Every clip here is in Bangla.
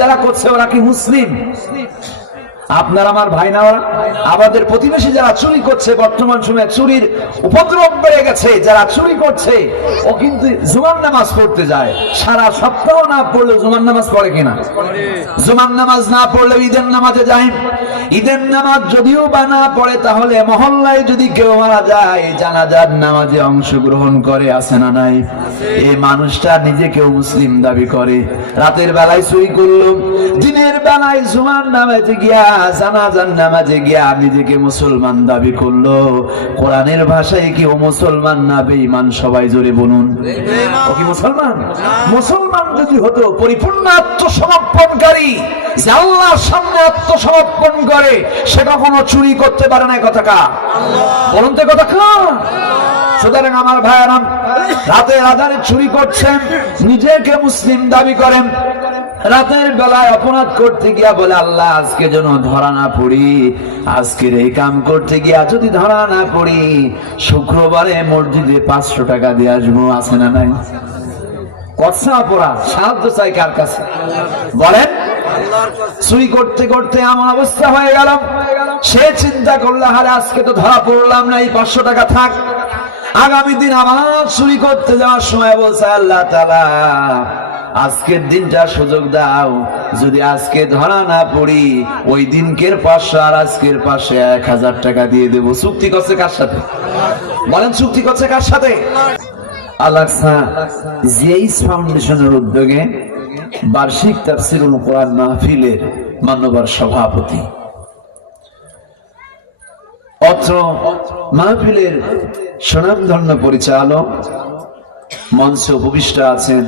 যারা করছে ওরা কি মুসলিম? আপনার আমার ভাই না ওরা? আমাদের প্রতিবেশী যারা চুরি করছে, বর্তমান সময়ে চুরির উপদ্রব বেড়ে গেছে, যারা চুরি করছে ও কিন্তু জুমার নামাজ পড়তে যায়। সারা সপ্তাহ না পড়লে জুমার নামাজ পড়ে কিনা? জুমার নামাজ না পড়লে ঈদের নামাজে যায়। ঈদের নামাজ যদিও বা না পড়ে, তাহলে মহল্লায় যদি কেউ মারা যায় জানাজার নামাজে অংশগ্রহণ করে, আছে না নাই? এই মানুষটা নিজেকেও মুসলিম দাবি করে। রাতের বেলায় চুরি করলো, দিনের বেলায় জুমার নামাজে গিয়া, জানাজার নামাজে গিয়া নিজেকে মুসলমান দাবি করলো। কোরআনের ভাষায় কি ও মুসলমান না বেঈমান? সবাই জোরে বলুন, ও কি মুসলমান? মুসলমান যদি হতো পরিপূর্ণ আত্মসমর্পণকারী, যে আল্লাহর সামনে আত্মসমর্পণ করে, সে কখনো চুরি করতে পারে না। কথা কার? বলুন তো কথা কার? সুতরাং আমার ভাইয়েরা, রাতের আধারে চুরি করছেন, নিজেকে মুসলিম দাবি করেন, রাতের বেলায় অপরাধ করতে গিয়া বলে আল্লাহ আজকে যেন ধরা না পড়ি, আজকের এই কাম করতে গিয়া যদি ধরা না পড়ি, শুক্রবারে মসজিদে 500 টাকা দিয়ে আসবো, আছে না নাই? কথা অপরাধ, সাহায্য চাই কার কাছে? বলেন। চুরি করতে করতে এমন অবস্থা হয়ে গেল, সে চিন্তা করলো হারে আজকে তো ধরা পড়লাম না, এই 500 টাকা থাক, আগামী দিন আবার চুরি করতে যাওয়ার সময় বলছে আল্লাহ তাআলা আজকের দিনটা সুযোগ দাও, যদি আজকে ধরা না পড়ি ওই দিনকের 500 আর আজকের 1000 টাকা দিয়ে দেবো। চুক্তি করছে কার সাথে? বলেন, চুক্তি করছে কার সাথে? আল-আকসা জিএইচ ফাউন্ডেশনের উদ্যোগে বার্ষিক তাফসীরুল কোরআন মাহফিলের মাননীয় সভাপতি, অত্র মাহফিলের সুনামধন্য পরিচালক, মঞ্চে উপবিষ্ট আছেন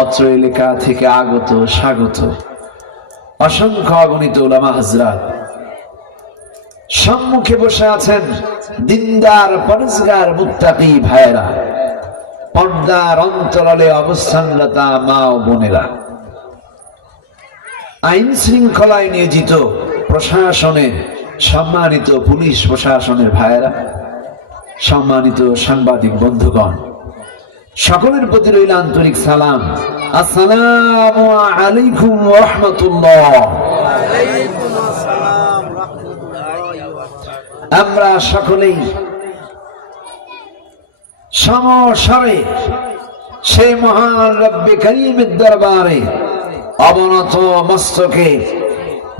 অত্র এলাকা থেকে আগত স্বাগত অসংখ্য অগণিত উলামা হযরত, সম্মুখে বসে আছেন দিনদার পরহেজগার মুত্তাকি ভাইরা, পর্দার অন্তরালে অবস্থানরত মা ও বোনেরা, আইন শৃঙ্খলায় নিয়োজিত প্রশাসনের সম্মানিত পুলিশ প্রশাসনের ভাইরা, সম্মানিত সাংবাদিক বন্ধুগণ, সকলের প্রতি রইল আন্তরিক সালাম। আসসালামু আলাইকুম ওয়া রাহমাতুল্লাহ। আমরা সকলেই সমস্বরে সেই মহান রব্বে করিমের দরবারে অবনত মস্তকে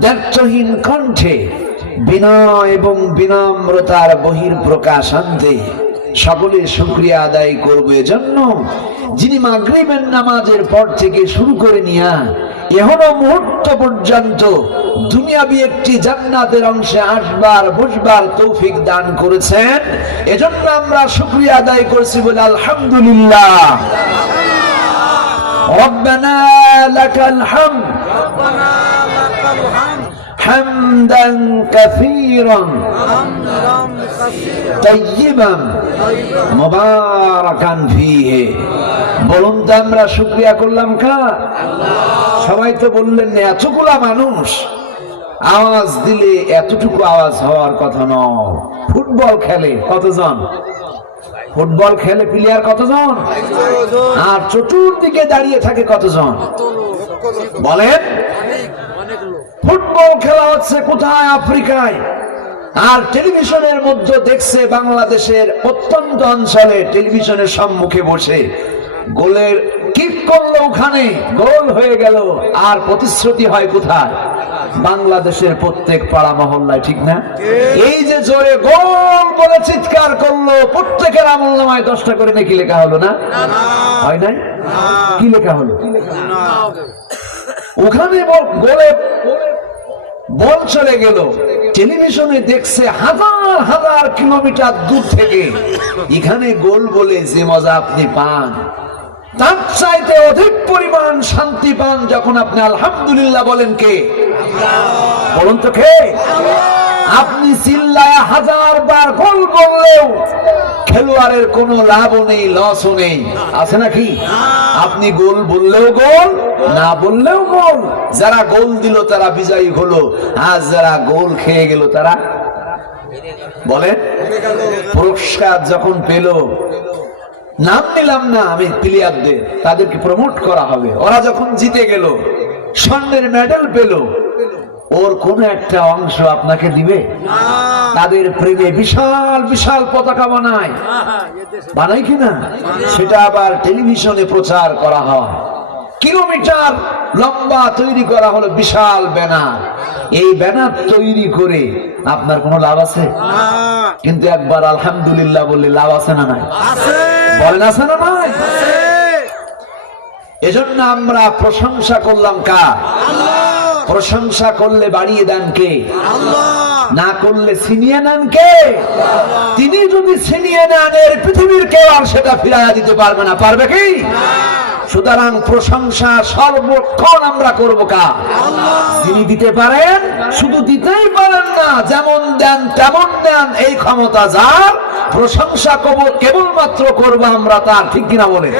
দায়িত্বহীন কণ্ঠে বিনয় এবং বিনম্রতার বহির প্রকাশ আনতে সকলে শুকরিয়া আদায় করবে জন্য, যিনি মাগরিবের নামাজের পর থেকে শুরু করে নিয়া এখনো মুহূর্ত পর্যন্ত দুনিয়াবি একটি জান্নাতের অংশে আসবার বসবার তৌফিক দান করেছেন। এজন্য আমরা শুকরিয়া আদায় করছি বলে আলহামদুলিল্লাহ। রব্বানা লাকাল হামদ, হামদান কাসীরান তাইয়িবান মুবারাকান ফীহি। বলুন তো আমরা শুকরিয়া করলাম কার? সবাই তো বললেন না। এতগুলা মানুষ আওয়াজ দিলে এতটুকু আওয়াজ হওয়ার কথা নয়। ফুটবল খেলে কতজন? ফুটবল খেলে প্লেয়ার কতজন? আর চতুর্দিকে দাঁড়িয়ে থাকে কতজন? বলেন। ফুটবল খেলা হচ্ছে কোথায়? আফ্রিকায়। আর টেলিভিশনের মধ্যে দেখছে বাংলাদেশের প্রত্যন্ত অঞ্চলে টেলিভিশনের সম্মুখে বসে গোলের কিক করলো, ওখানে গোল হয়ে গেল। আর প্রতিশ্রুতি হয় কোথায়? বাংলাদেশের প্রত্যেক পাড়া মহল্লায়, ঠিক না? এই যে জোরে গোল বলে চিৎকার করলো, প্রত্যেকের আমলনামায় 10টা করে নাকি লেখা হলো না? হয় নাই? কি লেখা হলো? ওখানে গোলে বল চলে গেল, টেলিভিশনে দেখছে হাজার হাজার কিলোমিটার দূর থেকে। এখানে গোল বলে যে মজা আপনি পান, তার চাইতে অধিক পরিমাণ শান্তি পান যখন আপনি আলহামদুলিল্লাহ বলেন। কে? বলুন তো কে? আপনি চিল্লায় 1000 বার গোল বললেও খেলোয়াড়ের কোনো লাভও নেই, লসও নেই, আছে নাকি? আপনি গোল বললেও গোল, না বললেও গোল। যারা গোল দিল তারা বিজয়ী হলো, আর যারা গোল খেয়ে গেল তারা বলেন পুরস্কার যখন পেল, নাম নিলাম না আমি প্লেয়ারদের, তাদেরকে প্রমোট করা হবে। ওরা যখন জিতে গেল স্বর্ণের মেডেল পেল, ওর কোন একটা অংশ আপনাকে দিবে? তাদের প্রেমে বিশাল বিশাল পতাকা বানায় কিনা, সেটা আবার টেলিভিশনে প্রচার করা হয়। কিলোমিটার লম্বা তৈরি করা হলো বিশাল ব্যানার। এই ব্যানার তৈরি করে আপনার কোনো লাভ আছে? কিন্তু একবার আলহামদুলিল্লাহ বললে লাভ আছে না নাই? বলেন আছে না নাই? এজন্য আমরা প্রশংসা করলাম কার? প্রশংসা করলে বাড়িয়ে দেন কে? না করলে ছিনিয়ে নেন কে? তিনি যদি ছিনিয়ে নেন, এর পৃথিবীর কেউ আর সেটা ফিরাইয়া দিতে পারবে না। পারবে কি? সুতরাং প্রশংসা সর্বক্ষণ আমরা করব কার? যিনি দিতে পারেন। শুধু দিতেই পারেন না, যেমন দেন তেমন দেন, এই ক্ষমতা যার। প্রশংসা কেবলমাত্র করবো আমরা তার, ঠিক কিনা বলে?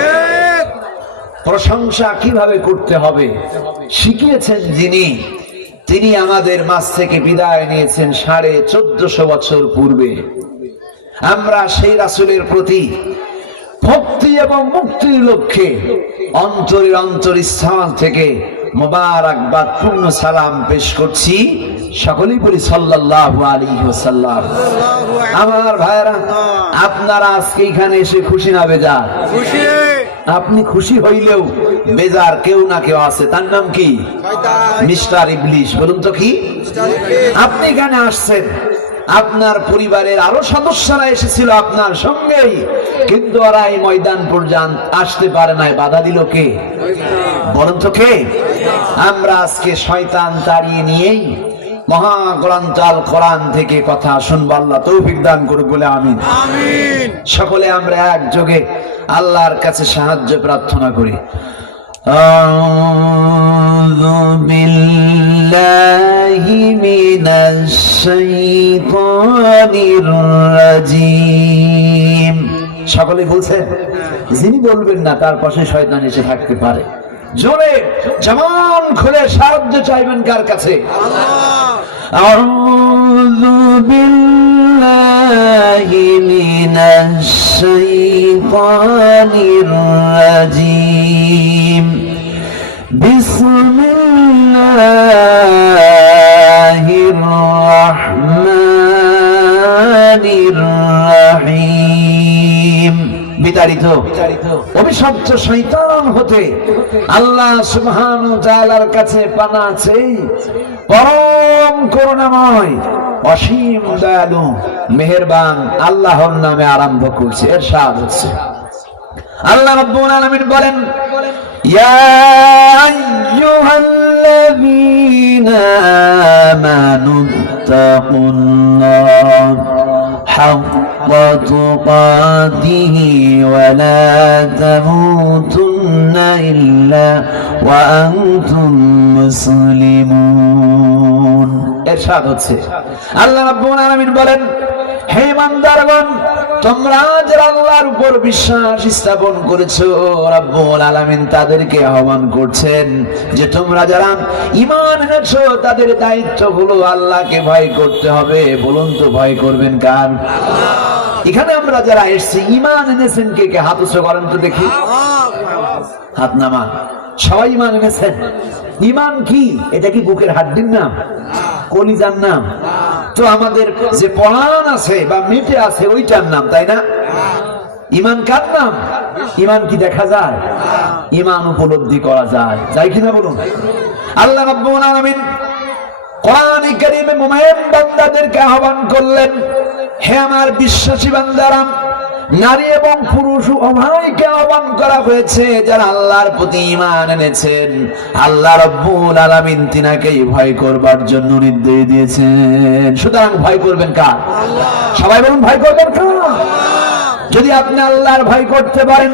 প্রশংসা কিভাবে করতে হবে শিখিয়েছেন যিনি, তিনি আমাদের মাঝ থেকে বিদায় নিয়েছেন 1450 বছর পূর্বে। আমরা সেই রাসূলের প্রতি ভক্তি এবং মুক্তির লক্ষ্যে অন্তরের অন্তরস্থল থেকে মোবারকবাদ পূর্ণ সালাম পেশ করছি। সকলেই বলি সাল্লাল্লাহু আলাইহি ওয়াসাল্লাম। আমার ভাইরা, আপনারা আজকে এখানে এসে খুশি না বেজার? খুশি। আপনি খুশি হইলেও বেজার কেউ না কেউ আছে, তার নাম কি? মিস্টার ইবলিশ। বলুন তো কি? আপনি এখানে আসছেন, আপনার পরিবারের আরো সদস্যরা এসেছিল আপনার সঙ্গেই, কিন্তু ওরা এই ময়দান পর্যন্ত আসতে পারে নাই। বাধা দিল কে? বলুন তো কে? আমরা আজকে শয়তান তাড়িয়ে নিয়েই মহাগ্রন্থ আল কোরআন থেকে কথা শুনবো। আল্লাহ তৌফিক দান করুক বলে আমিন। সকলে আমরা একযোগে আল্লাহর কাছে সাহায্য প্রার্থনা করি। আউযু বিল্লাহি মিনাশ শাইতানির রাজীম। সকলে বলছেন? যিনি বলবেন না তার পাশে শয়তান এসে থাকতে পারে। জোরে জবান খুলে সাহায্য চাইবেন কার কাছে? আউযু বিল্লাহি মিনাশ শাইতানির রাজীম। বিসমিল্লাহির রাহমানির রাহিম। বিতাড়িত অভিশপ্ত শয়তান হতে আল্লাহ সুবহানাহু ওয়া তাআলার কাছে পানা চাই। পরম করুণাময় অসীম দয়ালু মেহেরবান আল্লাহর নামে আরম্ভ করছে। ইরশাদ হচ্ছে, আল্লাহ রাব্বুল আলামিন বলেন, ইয়া আইয়ুহাল্লাযীনা আমানু তাকুল্লাহ হাক্কা তুকাতিহি ওয়া লা তামুতুন্না ইল্লা ওয়া আনতুম মুসলিমুন। ইরশাদ হচ্ছে, আল্লাহ রাব্বুল আলামিন বলেন, হে ইমানদারগণ, তোমরা যারা আল্লাহর উপর বিশ্বাস স্থাপন করেছো, রাব্বুল আলামিন তাদেরকে আহ্বান করছেন যে তোমরা যারা ঈমান এনেছো তাদের দায়িত্ব হলো আল্লাহকে ভয় করতে হবে। বলুন তো ভয় করবেন কার? এখানে আমরা যারা এসেছি ঈমান এনেছেন কে কে? হাত উঁচু করেন তো দেখি, হাত নামান। সবাই ঈমান এনেছেন। ঈমান কি? এটা কি বুকের হাড্ডির নাম, কলিজার নাম? তো আমাদের যে পরাণ আছে বা মেটে আছে ওইটার নাম, তাই না? ঈমান কার নাম? ঈমান কি দেখা যায়? ঈমান উপলব্ধি করা যায়, যাই কিনা বলুন? আল্লাহ রাব্বুল আলামিন কোরআন কারীমে মুমিন বান্দাদেরকে আহ্বান করলেন, হে আমার বিশ্বাসী বান্দারা, নারী এবং পুরুষ উভয়কে আহ্বান করা হয়েছে যারা আল্লাহর প্রতি ঈমান এনেছেন। আল্লাহ রাব্বুল আলামিন তিনাকেই ভয় করবার জন্য নির্দেশ দিয়েছেন। সুতরাং ভয় করবেন কার? সবাই বলুন, ভয় করবেন কার? যদি আপনি আল্লাহর ভয় করতে পারেন,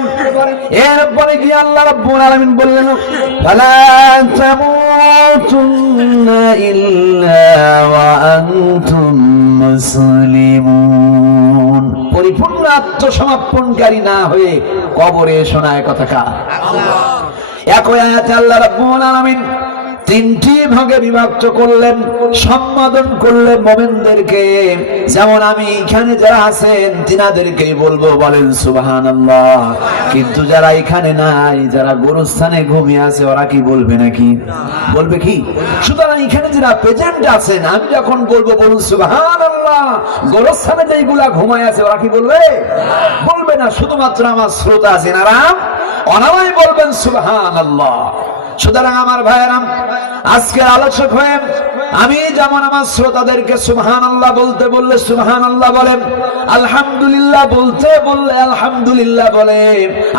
এরপরে কি আল্লাহ রাব্বুল আলামিন বললেন, ফালা তামুতুন্না ইল্লা ওয়া আনতুম মুসলিমুন। পরিপূর্ণ আত্মসমর্পণকারী না হয়ে কবরে শোনায় কথা কার? একই আয়াতে আল্লাহ রাব্বুল আলামিন তিনটি ভাগে বিভক্ত করলেন, সম্বোধন করলেন মোমেনদেরকে। যেমন আমি এখানে যারা আছেন তিনাদেরকে বলবো, বলেন সুবহানাল্লাহ। কিন্তু যারা এখানে নাই, যারা গোরস্থানে ঘুমিয়ে আছে, ওরা কি বলবে নাকি? বলবে কি? সুতরাং এখানে যারা প্রেজেন্ট আছেন, আমি যখন বলবো বলুন সুবহানাল্লাহ, গোরস্থানে যেগুলা ঘুমায় আছে ওরা কি বলবে? বলবে না। শুধুমাত্র আমার শ্রোতা আছেন আরাম অনামাই বলবেন সুবহানাল্লাহ। সুতরাং আমার ভাইয়েরা, আজকে আলোচক হয়ে আমি যেমন আমার শ্রোতাদেরকে সুবহানাল্লাহ বলতে বললে সুবহানাল্লাহ বলেন, আলহামদুলিল্লাহ বলতে বললে আলহামদুলিল্লাহ বলে।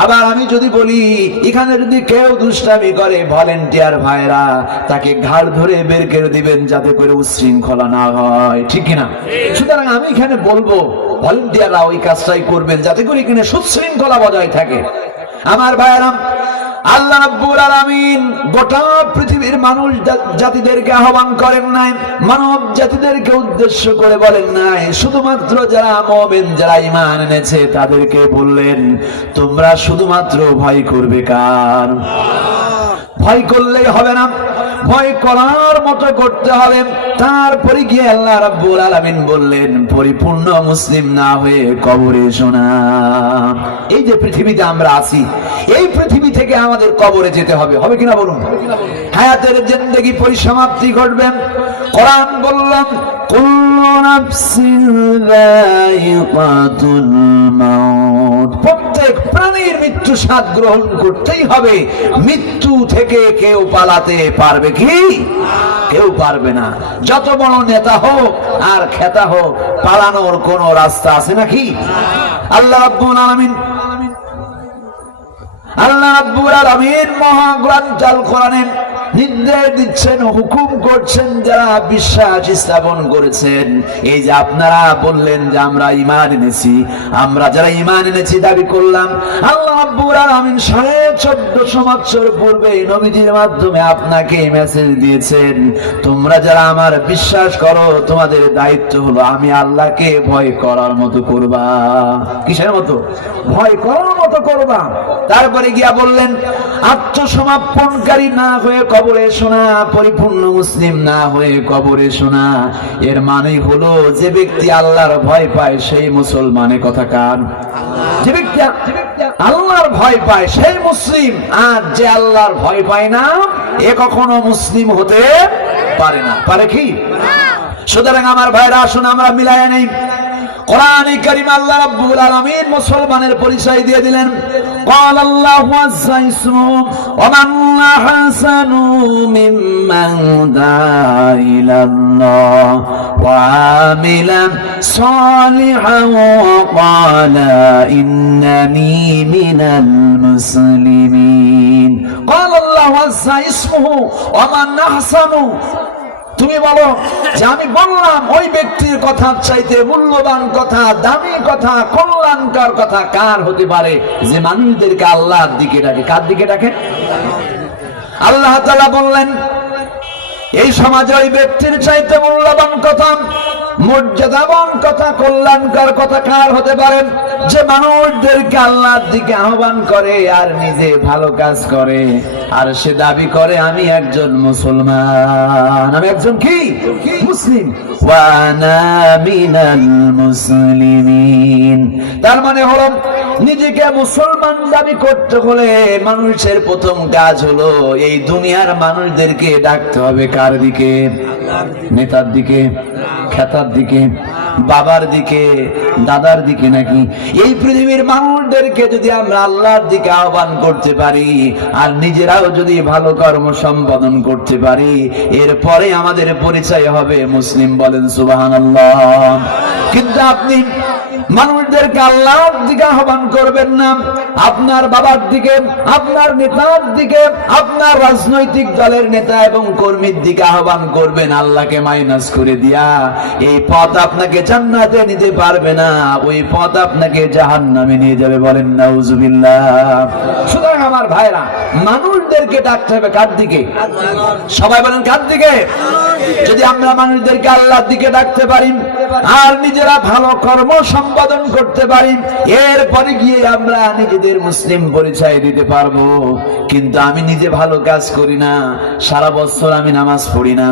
আবার আমি যদি বলি, এখানে যদি কেউ দুষ্টামি করে ভলেন্টিয়ার ভাইরা, তাকে ঘাড় ধরে বের করে দিবেন যাতে করে উচ্ছৃঙ্খলা না হয়, ঠিক কিনা? সুতরাং আমি এখানে বলবো ভলেন্টিয়াররা ওই কাজটাই করবেন যাতে করে এখানে সুশৃঙ্খলা বজায় থাকে। আমার ভাইয়েরা, আল্লাহ রাব্বুল আলামিন গোটা পৃথিবীর মানুষ জাতিদেরকে আহ্বান করেন নাই, মানব জাতিদেরকে উদ্দেশ্য করে বলেন নাই। শুধুমাত্র যারা মুমিন, যারা ঈমান এনেছে তাদেরকে বললেন, তোমরা শুধুমাত্র ভয় করবে কার? ভয় করলেই হবে না, ভয় করার মতো করতে হবে। তারপরে গিয়ে আল্লাহ রাব্বুল আলামিন বললেন, পরিপূর্ণ মুসলিম না হয়ে কবরে এসো না। এই যে পৃথিবীতে আমরা আছি, এই পৃথিবী থেকে আমাদের কবরে যেতে হবে, হবে কিনা বলুন? হায়াতের জিন্দেগি পরিসমাপ্তি ঘটবে। কোরআন বললেন, কুল্লু নাফসিন যায়িকাতুল মাউত, প্রত্যেক প্রাণীর মৃত্যু স্বাদ গ্রহণ করতেই হবে। মৃত্যু থেকে কেউ পালাতে পারবে কি? কেউ পারবে না। যত বড় নেতা হোক আর খেতা হোক, পালানোর কোন রাস্তা আছে নাকি? আল্লাহ রাব্বুল আলামিন মহাগ্রন্থ আল কোরআনে নির্দেশ দিচ্ছেন, হুকুম করছেন, যারা বিশ্বাস স্থাপন করেছেন। এই যে আপনারা বললেন যে আমরা ঈমান এনেছি, আমরা যারা ঈমান এনেছি দাবি করলাম, আল্লাহ রাব্বুল আলামিন 1450 বছর পূর্বে নবীজির মাধ্যমে আপনাকে মেসেজ দিয়েছেন, তোমরা যারা আমার বিশ্বাস করো, তোমাদের দায়িত্ব হলো আমি আল্লাহকে ভয় করার মতো করবা। কিসের মতো? ভয় করার মতো করবা। তারপরে গিয়া বললেন, আত্মসমর্পণকারী না হয়ে কবরে শোনা, পরিপূর্ণ মুসলিম না হয়ে কবরে শোনা। এর মানে হলো যে ব্যক্তি আল্লাহর ভয় পায় সেই মুসলমানে কথা কার? যে ব্যক্তি আল্লাহর ভয় পায় সেই মুসলিম। আর যে আল্লাহর ভয় পায় না, এ কখনো মুসলিম হতে পারে না। পারে কি? সুতরাং আমার ভাইরা, আসুন আমরা মিলায়া নেই। কোরআনে কারীম আল্লাহ রাব্বুল আলামিন মুসলমানের পরিচয় দিয়ে দিলেন। قال الله عز اسمه ومن أحسن ممن دعا إلى الله وعمل صالحا وقال إنني من المسلمين قال الله عز اسمه ومن أحسن। তুমি বলো যে আমি বললাম ওই ব্যক্তির কথা চাইতে মূল্যবান কথা, দামি কথা, কল্যাণকর কথা কার হতে পারে? যে মানুষদেরকে আল্লাহর দিকে ডাকে। কার দিকে ডাকে? আল্লাহ তাআলা বললেন, এই সমাজে ওই ব্যক্তির চাইতে মূল্যবান কথা, মর্যাদাবান কথা, কল্যাণকর কথা কার হতে পারেন? যে মানুষদেরকে আল্লাহর দিকে আহ্বান করে আর নিজে ভালো কাজ করে, আর সে দাবি করে আমি একজন মুসলমান, আমি একজন কি? মুসলিম। ওয়া আনা মিনাল মুসলিমিন। তার মানে হলো নিজেকে মুসলমান দাবি করতে হলে মানুষের প্রথম কাজ হলো এই দুনিয়ার মানুষদেরকে ডাকতে হবে কার দিকে? নেতার দিকে, খেতার দিকে, বাবার দিকে, দাদার দিকে নাকি? এই পৃথিবীর মানুষদেরকে যদি আমরা আল্লাহর দিকে আহ্বান করতে পারি আর নিজেরাও যদি ভালো কর্ম সম্পাদন করতে পারি, এরপরে আমাদের পরিচয় হবে মুসলিম। বলেন সুবহানাল্লাহ। কিন্তু আপনি মানুষদেরকে আল্লাহর দিকে আহ্বান করবেন না, আপনার বাবার দিকে, আপনার নেতার দিকে, আপনার রাজনৈতিক দলের নেতা এবং কর্মীর দিকে আহ্বান করবেন আল্লাহকে মাইনাস করে দিয়া। এই পথ আপনাকে জান্নাতে নিতে পারবে না, ওই পথ আপনাকে জাহান্নামে নিয়ে যাবে। বলেন নাউজুবিল্লাহ। সুতরাং আমার ভাইরা, মানুষদেরকে ডাকতে হবে কার দিকে? সবাই বলেন কার দিকে? যদি আমরা মানুষদেরকে আল্লাহর দিকে ডাকতে পারি, আর নিজেরা ভালো কর্ম সম্পাদন করতে পারি, এরপরে গিয়ে আমরা নিজেদের মুসলিম পরিচয় দিতে পারবো। কিন্তু আমি নিজে ভালো কাজ করি না, সারা বছর আমি নামাজ পড়ি না,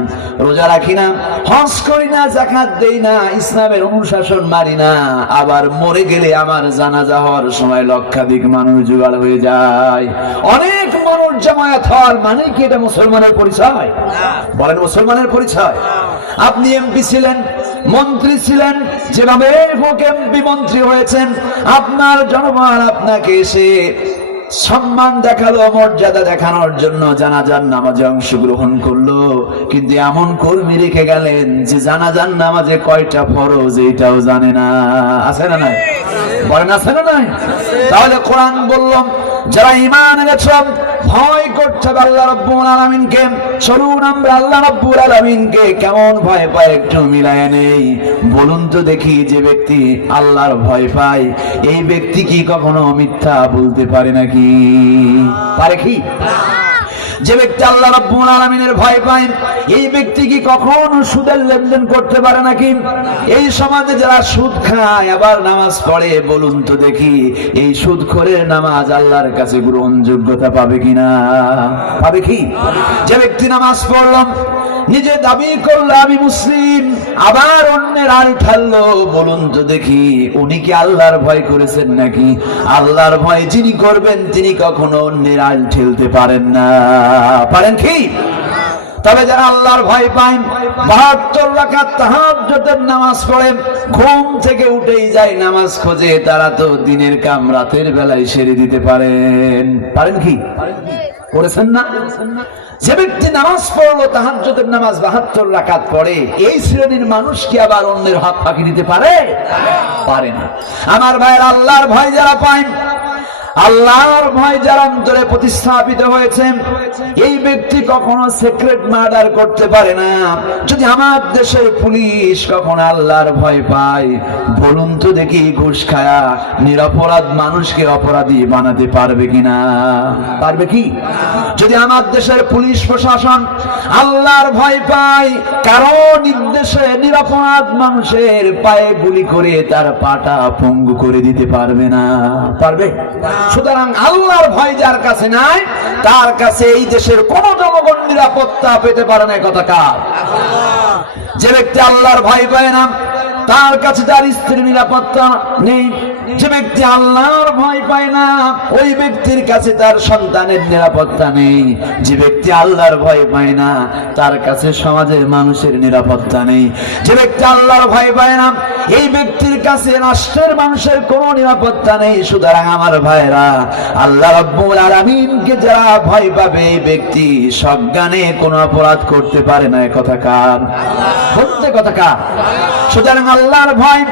রোজা রাখি না, হজ করি না, যাকাত দেই না, ইসলামের অনুশাসন মানি না, আবার মরে গেলে আমার জানাজা হওয়ার সময় লক্ষাধিক মানুষ জোগাড় হয়ে যায়, অনেক মানুষ জামায়াত হওয়ার মানে কি এটা মুসলমানের পরিচয়? বলেন মুসলমানের পরিচয়? আপনি এমপি ছিলেন, মন্ত্রী ছিলেন, যেভাবে এমপি মন্ত্রী হয়েছেন, আপনার জনগণ আপনাকে এসে সম্মান দেখালো, মর্যাদা দেখানোর জন্য জানাজার নামাজে অংশগ্রহণ করলো, কিন্তু এমন কর্মী রেখে গেলেন যে জানাজার নামাজে কয়টা ফরজ এইটাও জানে না। আছে না নাই? বলেন আছে না নাই? তাহলে কোরআন বলল যারা ঈমান এনেছে ভয় করতে হবে আল্লাহ রাব্বুল আলামিনকে। চলুন আমরা আল্লাহ রাব্বুল আলামিনকে কেমন ভয় পায় একটু মিলায় নেই। বলুন তো দেখি, যে ব্যক্তি আল্লাহর ভয় পায় এই ব্যক্তি কি কখনো মিথ্যা বলতে পারে নাকি? পারে কি? যে ব্যক্তি আল্লাহ রাব্বুল আলামিনের ভয় পায় এই ব্যক্তি কি কখনো সুদের লেনদেন করতে পারে নাকি? এই সমাজে যারা সুদ খায় আবার নামাজ পড়ে, বলুন তো দেখি এই সুদখোরের নামাজ আল্লাহর কাছে গ্রহণযোগ্যতা পাবে কিনা? পাবে কি? যে ব্যক্তি নামাজ পড়ল, নিজে দাবি করলো আমি মুসলিম, আবার অন্যের আল ঠাললো, বলুন তো দেখি উনি কি আল্লাহর ভয় করেছেন নাকি? আল্লাহর ভয় যিনি করবেন তিনি কখনো অন্যের আল ঠেলতে পারেন না। পারেন কি? তবে যারা আল্লাহর ভয় পায় 72 রাকাত তাহাজ্জুদের নামাজ পড়ে, ঘুম থেকে উঠেই যায় নামাজ খোঁজে, তারা তো দিনের কাম রাতের বেলায় সেরে দিতে পারেন। পারেন কি? করেছেন না? যে ব্যক্তি নামাজ পড়লো, তাহাজ্জুদের নামাজ 72 রাকাত পড়ে, এই শ্রেণীর মানুষ কি আবার অন্যের হক ফাঁকি দিতে পারে? পারে না। আমার ভাইয়ের আল্লাহর ভয় যারা পায়, আল্লাহর ভয় যার অন্তরে প্রতিস্থাপিত হয়েছে, এই ব্যক্তি কখনো সিক্রেট মার্ডার করতে পারে না। যদি আমার দেশের পুলিশ কখনো আল্লাহর ভয় পায়, বলুন তো দেখি ঘুষ খায়া নিরপরাধ মানুষকে অপরাধী বানাতে পারবে কিনা? পারবে কি? যদি আমার দেশের পুলিশ প্রশাসন আল্লাহর ভয় পায়, কারো নির্দেশে নিরপরাধ মানুষের পায়ে গুলি করে তার পাটা পঙ্গু করে দিতে পারবে না? পারবে? সুতরাং আল্লাহর ভয় যার কাছে নাই, তার কাছে এই দেশের কোন জনগণ নিরাপত্তা পেতে পারে না। কথা কার? যে ব্যক্তি আল্লাহর ভয় পায় না তার কাছে তার স্ত্রীর নিরাপত্তা নেই। যে ব্যক্তি আল্লাহর ভয় পায় না ওই ব্যক্তির কাছে তার সন্তানের নিরাপত্তা নেই। যে ব্যক্তি আল্লাহর ভয় পায় না তার কাছে সমাজের মানুষের নিরাপত্তা নেই। যে ব্যক্তি আল্লাহর ভয় পায় না এই ব্যক্তির কাছে রাষ্ট্রের মানুষের কোনো নিরাপত্তা নেই। সুতরাং আমার ভাইরা, আল্লাহ রাব্বুল আলামিনকে যারা ভয় পাবে এই ব্যক্তি সজ্ঞানে কোনো অপরাধ করতে পারে না। কথা কার? সত্যি কথা কার? সুতরাং আল্লাহর ভয়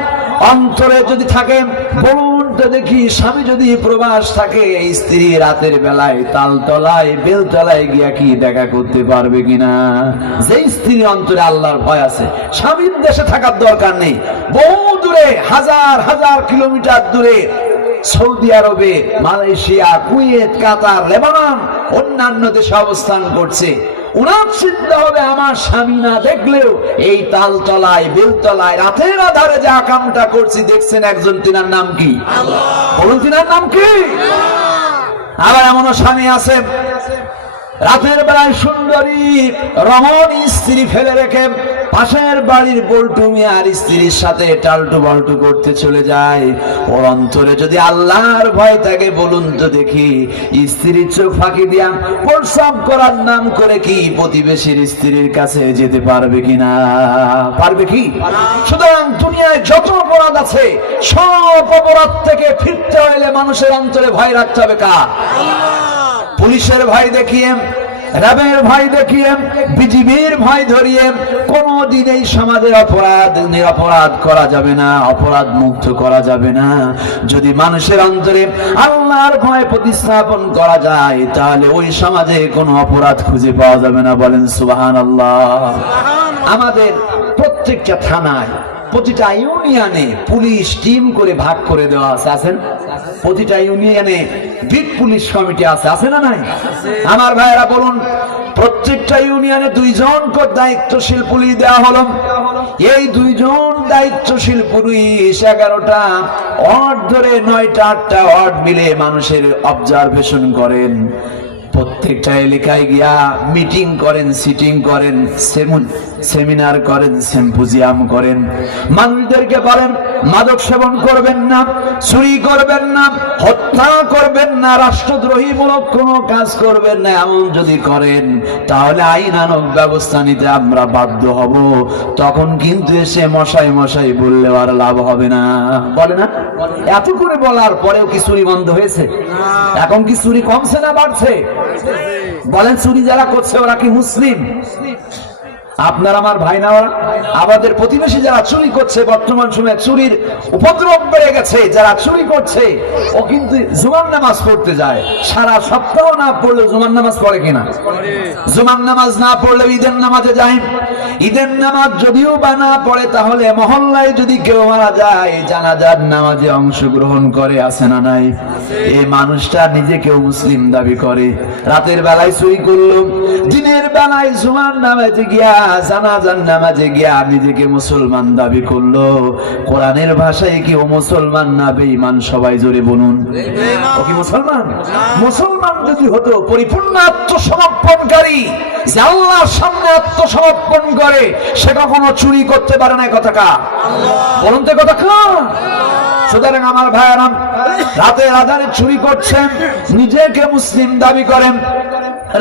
অন্তরে যদি থাকে, বলুন তো দেখি স্বামী যদি প্রবাস থাকে, স্ত্রী রাতের বেলায় তালতলায় বেলতলায় গিয়া কি দেখা করতে পারবে কিনা? যে স্ত্রীর অন্তরে আল্লাহর ভয় আছে, স্বামীর দেশে থাকার দরকার নেই, বহু দূরে হাজার হাজার কিলোমিটার দূরে সৌদি আরবে, মালয়েশিয়া, কুয়েত, কাতার, লেবানন, অন্যান্য দেশে অবস্থান করছে, উনার চিন্তা হবে আমার স্বামী না দেখলেও এই তালতলায় বেলতলায় রাতের আধারে যে কামটা করছি দেখছেন একজন, তিনার নাম কি? বলুন তিনার নাম কি? আবার এমনও স্বামী আছে রাতের বেলায় সুন্দরী রমণী স্ত্রী ফেলে রেখে পাশের বাড়ির বল্টু মিয়ার স্ত্রীর সাথে টালটু বাল্টু করতে চলে যায়। ওর অন্তরে যদি আল্লাহর ভয় থাকে, বলুন তো দেখি স্ত্রীর চোখ ফাঁকি দিয়া প্রস্রাব করার নাম করে কি প্রতিবেশীর স্ত্রীর কাছে যেতে পারবে কিনা? পারবে কি? সুতরাং দুনিয়ায় যত অপরাধ আছে সব অপরাধ থেকে ফিরতে হলে মানুষের অন্তরে ভয় রাখতে হবে কার? পুলিশের ভয় দেখিয়ে, র্যাবের ভয় দেখিয়ে, বিজিবির ভয় ধরিয়ে কোনদিন এই সমাজের অপরাধ নিরপরাধ করা যাবে না, অপরাধ মুক্ত করা যাবে না। যদি মানুষের অন্তরে আল্লাহর ভয় প্রতিস্থাপন করা যায় তাহলে ওই সমাজে কোনো অপরাধ খুঁজে পাওয়া যাবে না। বলেন সুবহানাল্লাহ। আমাদের প্রত্যেকটা থানায়, প্রতিটা ইউনিয়নে পুলিশ টিম করে ভাগ করে দেওয়া আছে। আছেন? প্রতিটা ইউনিয়নে বিট পুলিশ কমিটি আছে। আছে না নাই? আমার ভাইয়েরা বলুন, প্রত্যেকটা ইউনিয়নে 2 জন করে দায়িত্বশীল পুলিশ দেওয়া হলো। এই 2 জন দায়িত্বশীল পুলিশ 11টা ওয়ার্ড ধরে 9টা 8টা ওয়ার্ড মিলে মানুষের অবজারভেশন করেন। প্রত্যেকটা এলাকায় গিয়া মিটিং করেন, সিটিং করেন, সেমিনার করেন, সিম্পোজিয়াম করেন। মানুষদেরকে বলেন মাদক সেবন করবেন না, চুরি করবেন না, হত্যা করবেন না, রাষ্ট্রদ্রোহীমূলক কোনো কাজ করবেন না। এমন যদি করেন তাহলে আইনানুগ ব্যবস্থা নিতে আমরা বাধ্য হব। তখন কিন্তু এসে মশাই মশাই বললে আর লাভ হবে না, বলে না? এত করে বলার পরেও কি চুরি বন্ধ হয়েছে? এখন কি চুরি কমছে না বাড়ছে? বলেন চুরি যারা করছে ওরা কি মুসলিম? আপনার আমার ভাই না ওরা? আমাদের প্রতিবেশী যারা চুরি করছে, বর্তমান সময়ে চুরির উপদ্রব বেড়ে গেছে। যারা চুরি করছে ও কিন্তু জুমার নামাজ পড়তে যায়। সারা সপ্তাহ না পড়লে জুমার নামাজ পড়ে কিনা? জুমার নামাজ না পড়লে ঈদের নামাজে যায়। ঈদের নামাজ যদিও বা না পড়ে তাহলে মহল্লায় যদি কেউ মারা যায় জানাজার নামাজে অংশগ্রহণ করে, আছে না নাই? এই মানুষটা নিজেকেও মুসলিম দাবি করে। রাতের বেলায় চুরি করলো, দিনের বেলায় জুমার নামাজে গিয়া, জানাজার নামাজে গিয়া নিজেকে মুসলমান দাবি করলো। কোরআনের ভাষায় কি ও মুসলমান না বেঈমান? সবাই জোরে বলুন, ও কি মুসলমান? মুসলমান যদি হতো পরিপূর্ণ আত্মসমর্পণকারী, যে আল্লাহর সামনে আত্মসমর্পণ করে, সে কখনো চুরি করতে পারে না। কথা কা বলুন তো, কথা কা? সুতরাং আমার ভাইয়েরা, রাতের আধারে চুরি করছেন, নিজেকে মুসলিম দাবি করেন,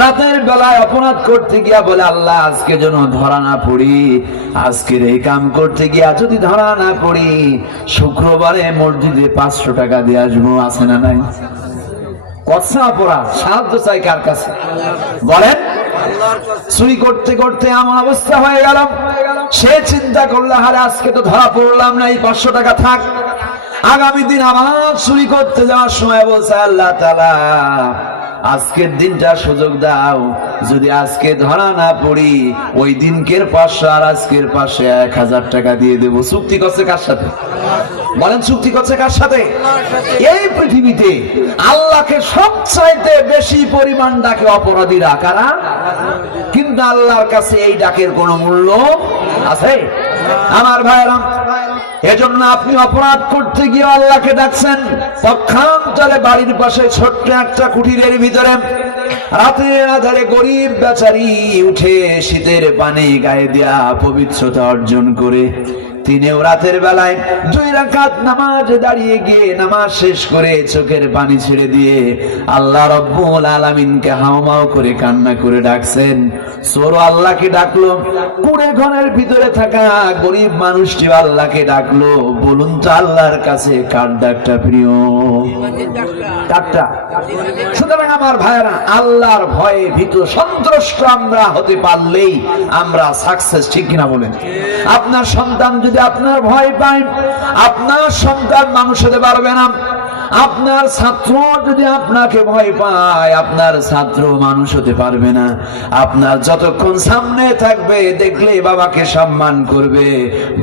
রাতের বেলায় অপরাধ করতে গিয়া বলে আল্লাহ আজকে যেন ধরা না পড়ি, আজকের এই কাম করতে গিয়া যদি ধরা না পড়ি শুক্রবারে মসজিদে 500 টাকা দিয়ে আসবো, আছে না নাই? কথা অপরাধ, সাহায্য চাই কার কাছে? বলেন। চুরি করতে করতে এমন অবস্থা হয়ে গেল, সে চিন্তা করলো হারে আজকে তো ধরা পড়লাম না, এই 500 টাকা থাক, আগামী দিন আবার চুরি করতে যাওয়ার সময় বলছে আল্লাহ তাআলা আজকের দিনটা সুযোগ দাও, যদি আজকে ধরা না পড়ি ওই দিনকের 500 আর আজকের 1000 টাকা দিয়ে দেবো। চুক্তি করছে কার সাথে? বলেন, চুক্তি করছে কার সাথে? এই পৃথিবীতে আল্লাহকে সবচাইতে বেশি পরিমাণ ডাকে অপরাধীরা। কারা? কিন্তু আল্লাহর কাছে এই ডাকের কোনো মূল্য আছে? আমার ভাইরা, এজন্য আপনি অপরাধ করতে গিয়ে আল্লাহকে ডাকছেন। পক্ষান্তরে বাড়ির পাশে ছোট্ট একটা কুটিরের ভিতরে রাতের আধারে গরিব বেচারি উঠে শীতের পানি গায়ে দেয়া পবিত্রতা অর্জন করে তিনিও রাতের বেলায় 2 রাকাত নামাজ দাঁড়িয়ে গিয়ে নামাজ শেষ করে চোখের পানি ছেড়ে দিয়ে আল্লাহ রব্বুল আলামিনকে হাওমাও করে কান্না করে ডাকছেন। চোর আল্লাহকে ডাকলো, কুড়ে ঘরের ভিতরে থাকা গরিব মানুষটি আল্লাহকে ডাকলো। বলুন তো আল্লাহর কাছে কার ডাকটা প্রিয়? কারটা? সুতরাং আমার ভাইরা, আল্লাহর ভয়ে ভীত সন্ত্রস্ত আমরা হতে পারলেই আমরা সাকসেস, ঠিক কিনা বলেন? আপনার সন্তান যদি আপনার ভয় পায়, আপনার সন্তান মানুষ হতে পারবে না। আপনার ছাত্র যদি আপনাকে ভয় পায়, আপনার ছাত্র মানুষ হতে পারবে না। আপনার যতক্ষণ সামনে থাকবে দেখলে বাবাকে সম্মান করবে,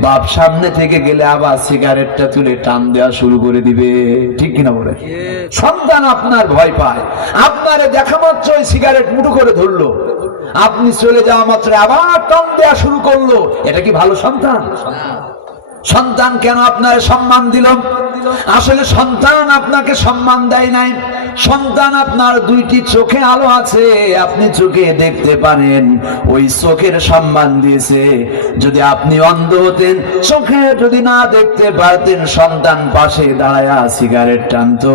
বাপ সামনে থেকে গেলে আবার সিগারেটটা তুলে টান দেওয়া শুরু করে দিবে, ঠিক কিনা বলে? সন্তান আপনার ভয় পায়, আপনারে দেখা মাত্রই সিগারেট মুঠো করে ধরলো, আপনি চলে যাওয়া মাত্র আবার টান দেওয়া শুরু করলো। এটা কি ভালো সন্তান? সন্তান কেন আপনার সম্মান দিল? আসলে সন্তান আপনাকে সম্মান দেয় নাই। সন্তান আপনার 2টি চোখে আলো আছে, আপনি চোখে দেখতে পারেন, ওই চোখের সম্মান দিয়েছে। যদি আপনি অন্ধ হতেন, চোখে যদি না দেখতে পারতেন, সন্তান পাশে দাঁড়ায়া সিগারেট টানতো,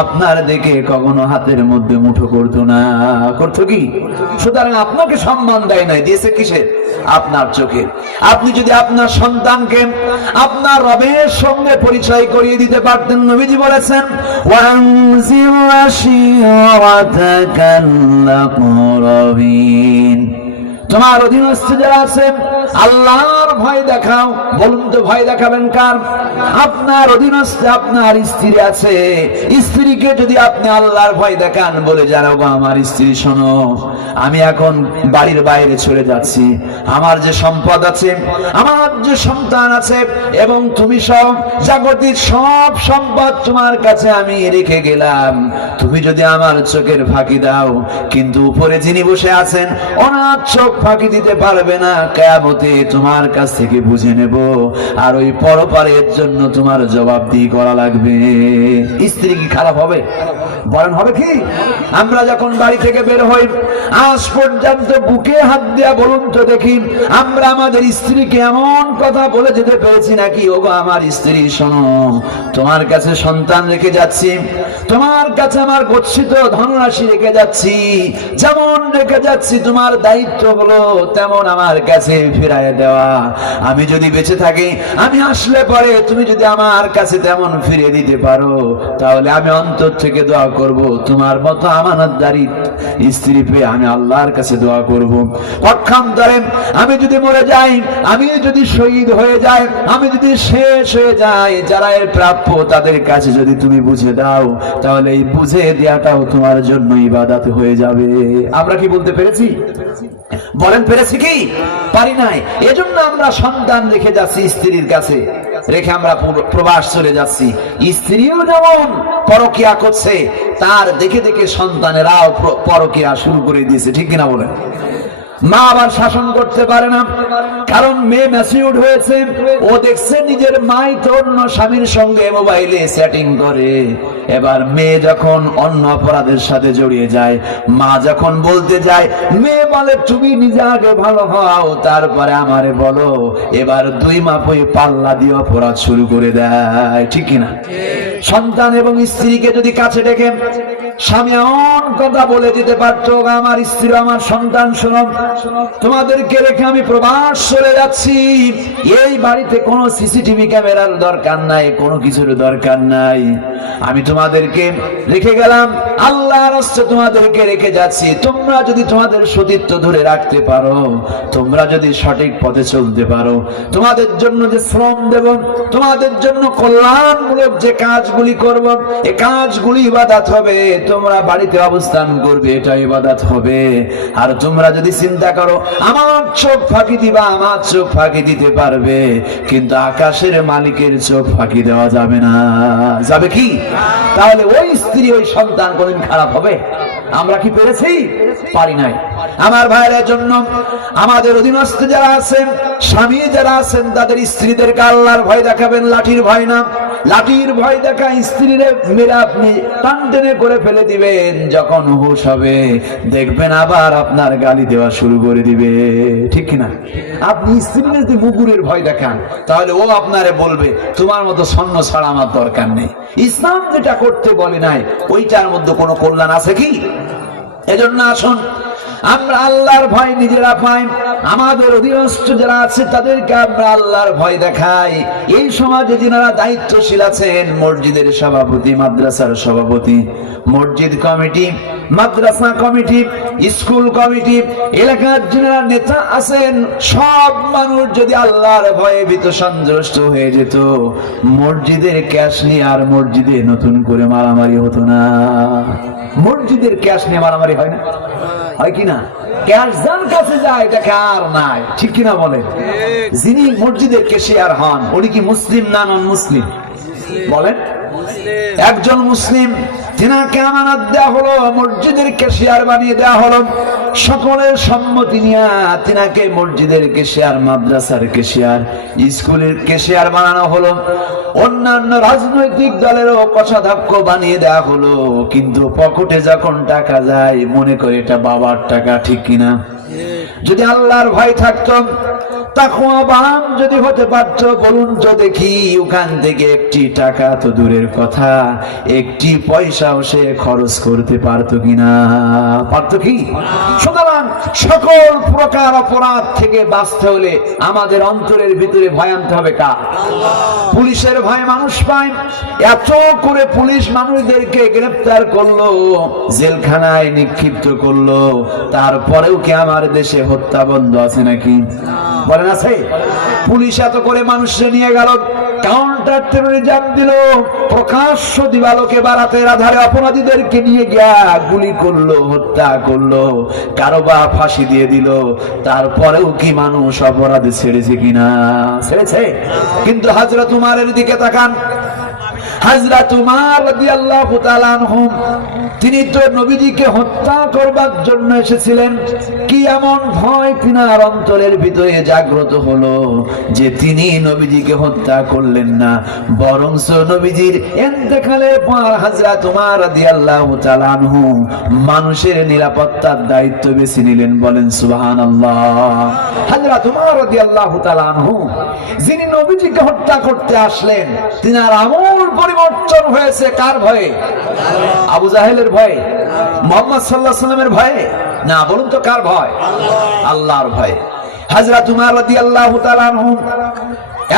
আপনার দেখে কখনো হাতের মধ্যে মুঠো করতো না, করতো কি? সুতরাং আপনাকে সম্মান দেয় নাই, দিয়েছে কিসের? আপনার চোখে। আপনি যদি আপনার সন্তানকে আপনার রবের সঙ্গে পরিচয় করিয়ে দিতে পারতেন, নবীজি বলেছেন ওয়ানজির আশিরাতাকাল আকরাবিন, তোমার অধীনস্থ যারা আছেন আল্লাহর ভয় দেখাও। বলুন তো ভয় দেখাবেন কার? আপনার অধীনস্থ আপনার স্ত্রী আছে, স্ত্রীকে যদি আপনি আল্লাহর ভয় দেখান, বলে জানাবো আমার স্ত্রী শোনো, আমি এখন বাড়ির বাইরে চলে যাচ্ছি, আমার যে সম্পদ আছে, আমার যে সন্তান আছে, এবং তুমি সব জাগতিক সব সম্পদ তোমার কাছে আমি রেখে গেলাম, তুমি যদি আমার চোখের ফাঁকি দাও, কিন্তু উপরে যিনি বসে আছেন ওনার চোখ ফাঁকি দিতে পারবে না, কিয়ামতে তোমার কাছ থেকে বুঝে নেব, আর ওই পরপারের জন্য তোমার জবাবদিহি করা লাগবে। স্ত্রী কি খারাপ হবে? বলেন হবে কি? আমরা যখন বাড়ি থেকে বের হই, আজ পর্যন্ত বুকে হাত দিয়া বলুন তো দেখি, আমরা আমাদের স্ত্রীকে এমন কথা বলে যেতে পেরেছি নাকি, ওগো আমার স্ত্রী শোনো, তোমার কাছে সন্তান রেখে যাচ্ছি, তোমার কাছে আমার গচ্ছিত ধনরাশি রেখে যাচ্ছি, যেমন রেখে যাচ্ছি তোমার দায়িত্ব হলো তেমন আমার কাছে ফিরাইয়া দেওয়া। আমি যদি বেঁচে থাকি, আমি আসলে পরে তুমি যদি আমার কাছে তেমন ফিরিয়ে দিতে পারো, তাহলে আমি অন্তর থেকে দোয়া করব, তোমার মতো আমানতদারি স্ত্রী পেয়ে আমি আল্লাহর কাছে দোয়া করব। পক্ষান্তরে আমি যদি মরে যাই, আমি যদি শহীদ হয়ে যাই, আমি যদি শেষ হয়ে যাই, যারা এর প্রাপ্য তাদের কাছে যদি তুমি বুঝে দাও, তাহলে এই বুঝে দেওয়াটাও তোমার জন্য ইবাদত হয়ে যাবে। আমরা কি বলতে পেরেছি? বলেন পেরেছি কি? পারি নাই। এজন্য আমরা সন্তান রেখে যাচ্ছি স্ত্রীর কাছে, রেখে আমরা প্রবাস চলে যাচ্ছি। স্ত্রীও যেমন পরকিয়া করছে, তার দেখে দেখে সন্তানেরাও পরকিয়া শুরু করে দিয়েছে, ঠিক কিনা বলেন? মা আবার শাসন করতে পারে না, কারণ মেয়ে ম্যাচিউর হয়েছে, ও দেখছে নিজের মাই তো অন্য স্বামীর সঙ্গে মোবাইলে চ্যাটিং করে। এবার মেয়ে যখন অন্য অপরাধের সাথে জড়িয়ে যায়, মা যখন বলতে যায়, মেয়ে বলে তুমি নিজে আগে ভালো হও, তারপরে আমারে বলো। এবার দুই মাপই পাল্লা দিয়ে অপরাধ শুরু করে দেয়, ঠিক কিনা? সন্তান এবং স্ত্রীকে যদি কাছে ডেকে স্বামী এমন কথা বলে যেতে পারতো, আমার স্ত্রী আমার সন্তান শোনো, তোমাদেরকে রেখে আমি প্রবাস চলে যাচ্ছি, এই বাড়িতে কোনো সিসিটিভি ক্যামেরার দরকার নাই, কোনো কিছুর দরকার নাই, আমি তোমাদেরকে রেখে গেলাম, আল্লাহর রাস্তে তোমাদেরকে রেখে যাচ্ছি, তোমরা যদি তোমাদের সতীত্ব ধরে রাখতে পারো, তোমরা যদি সঠিক পথে চলতে পারো, তোমাদের জন্য যে শ্রম দেব, তোমাদের জন্য কল্যাণমূলক যে কাজগুলি করব, এই কাজগুলি ইবাদত হবে, তোমরা বাড়িতে অবস্থান করবে, এটা ইবাদত হবে। আর তোমরা যদি চিন্তা করো আমার চোখ ফাঁকি দিবা, আমার চোখ ফাঁকি দিতে পারবে, কিন্তু আকাশের মালিকের চোখ ফাঁকি দেওয়া যাবে না। যাবে কি? তাহলে ওই স্ত্রী ওই সন্তান কোনদিন খারাপ হবে? আমরা কি পেরেছি? পারি নাই। আমার ভাইয়ের জন্য আমাদের অধীনস্থ যারা আছেন, স্বামী যারা আছেন, তাদের স্ত্রীদেরকে আল্লাহর ভয় দেখাবেন, লাঠির ভয় না। লাঠির ভয় দেখা স্ত্রীরে মেরে আপনি টান টেনে করে ফেলে দিবেন, যখন হুঁশ হবে দেখবেন আবার আপনার গালি দেওয়া শুরু করে দিবে, ঠিক কিনা? আপনি স্ত্রীর যদি মুগুরের ভয় দেখান, তাহলে ও আপনারে বলবে তোমার মতো স্বর্ণ ছাড়া আমার দরকার নেই। ইসলাম যেটা করতে বলে নাই, ওইটার মধ্যে কোনো কল্যাণ আছে কি? এজন্য আসুন আমরা আল্লাহর ভয় নিজেরা পাই, আমাদের অধীনস্থ যারা আছে তাদেরকে আমরা আল্লাহর ভয় দেখাই। এই সমাজে যারা দায়িত্বশীল আছেন, মসজিদের সভাপতি, মাদ্রাসার সভাপতি, মসজিদ কমিটি, মাদ্রাসা কমিটি, স্কুল কমিটি, এলাকার যারা নেতা আছেন, সব মানুষ যদি আল্লাহর ভয়ে ভীত সন্ত্রস্ত হয়ে যেত, মসজিদের ক্যাশ নিয়ে আর মসজিদে নতুন করে মারামারি হতো না। মসজিদের ক্যাশ নিয়ে মারামারি হয় না? হয় কিনা? ক্যাশ যার কাছে যায় তাকে আর নাই, ঠিক কিনা বলে? যিনি মসজিদের ক্যাশিয়ার হন, উনি কি মুসলিম না নন মুসলিম? বলেন। একজন মুসলিম, তিনাকে আমানত দেওয়া হলো, মসজিদের ক্যাশিয়ার বানিয়ে দেওয়া হলো, সকলের সম্মতি নিয়ে তিনাকে মসজিদের ক্যাশিয়ার, মাদ্রাসার ক্যাশিয়ার, স্কুলের ক্যাশিয়ার বানানো হলো, অন্যান্য রাজনৈতিক দলেরও কোষাধ্যক্ষ বানিয়ে দেওয়া হলো। কিন্তু পকেটে যখন টাকা যায় মনে করে এটা বাবার টাকা, ঠিক কিনা? যদি আল্লাহর ভয় থাকতো তাকওয়াবান যদি হতে পারত বলুন তো দেখি, ওখান থেকে একটি টাকা তো দূরের কথা, একটি পয়সাও সে খরচ করতে পারত কিনা? পারত কি? সুতরাং সকল প্রকার অপরাধ থেকে বাঁচতে হলে আমাদের অন্তরের ভিতরে ভয় আনতে হবে কার? পুলিশের ভয় মানুষ পায়। এত করে পুলিশ মানুষদেরকে গ্রেফতার করলো, জেলখানায় নিক্ষিপ্ত করলো, তারপরেও কি আমার দেশে হত্যা বন্ধ আছে নাকি? বলেন আছে? পুলিশ এত করে মানুষকে নিয়ে গেল, কাউন্টার টেররিজম দিল, প্রকাশ্য দিবালোকে বারাতের আধারে অপরাধীদেরকে নিয়ে গিয়া গুলি করলো, হত্যা করলো, কারোবা ফাঁসি দিয়ে দিল, তারপরেও কি মানুষ অপরাধে ছেড়েছে কিনা? ছেড়েছে। কিন্তু হযরত উমরের দিকে তাকান, হযরত উমর রাদিয়াল্লাহু তাআলা আনহু তিনি তো নবীজিকে হত্যা করবার জন্য এসেছিলেন। কি এমন ভয় তিনার অন্তরের ভিতরে জাগ্রত হলো যে তিনি নবীজিকে হত্যা করলেন না, বরঞ্চ নবীজির ইন্তেকালের পর হযরত উমর রাদিয়াল্লাহু তাআলা আনহু মানুষের নিরাপত্তার দায়িত্ব বেছে নিলেন। বলেন সুবহানাল্লাহ। হযরত উমর রাদিয়াল্লাহু তাআলা আনহু যিনি নবীজিকে হত্যা করতে আসলেন, তিনার আমল পরিবর্তন হয়েছে কার ভয়ে? আবু জাহেলের ভয়ে? মুহাম্মদ সাল্লাল্লাহু আলাইহি ওয়াসাল্লামের ভয়ে? না, বলুন তো কার ভয়? আল্লাহর ভয়ে। হযরত উমর রাদিয়াল্লাহু তাআলা আনহু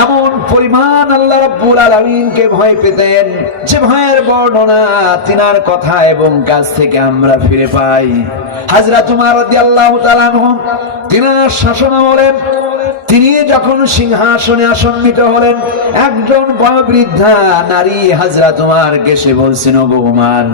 এমন পরিমাণ আল্লাহ রাব্বুল আলামিনকে ভয় পেতেন যে ভয়ের বর্ণনা তিনার কথা এবং কাজ থেকে আমরা ফিরে পাই। হযরত উমর রাদিয়াল্লাহু তাআলা আনহু তিনার শাসনামলে তিনি যখন সিংহাসনে আসীন হলেন, একজন বয়োবৃদ্ধা নারী হযরত উমরকে সে বলছেন, ওগো উমর,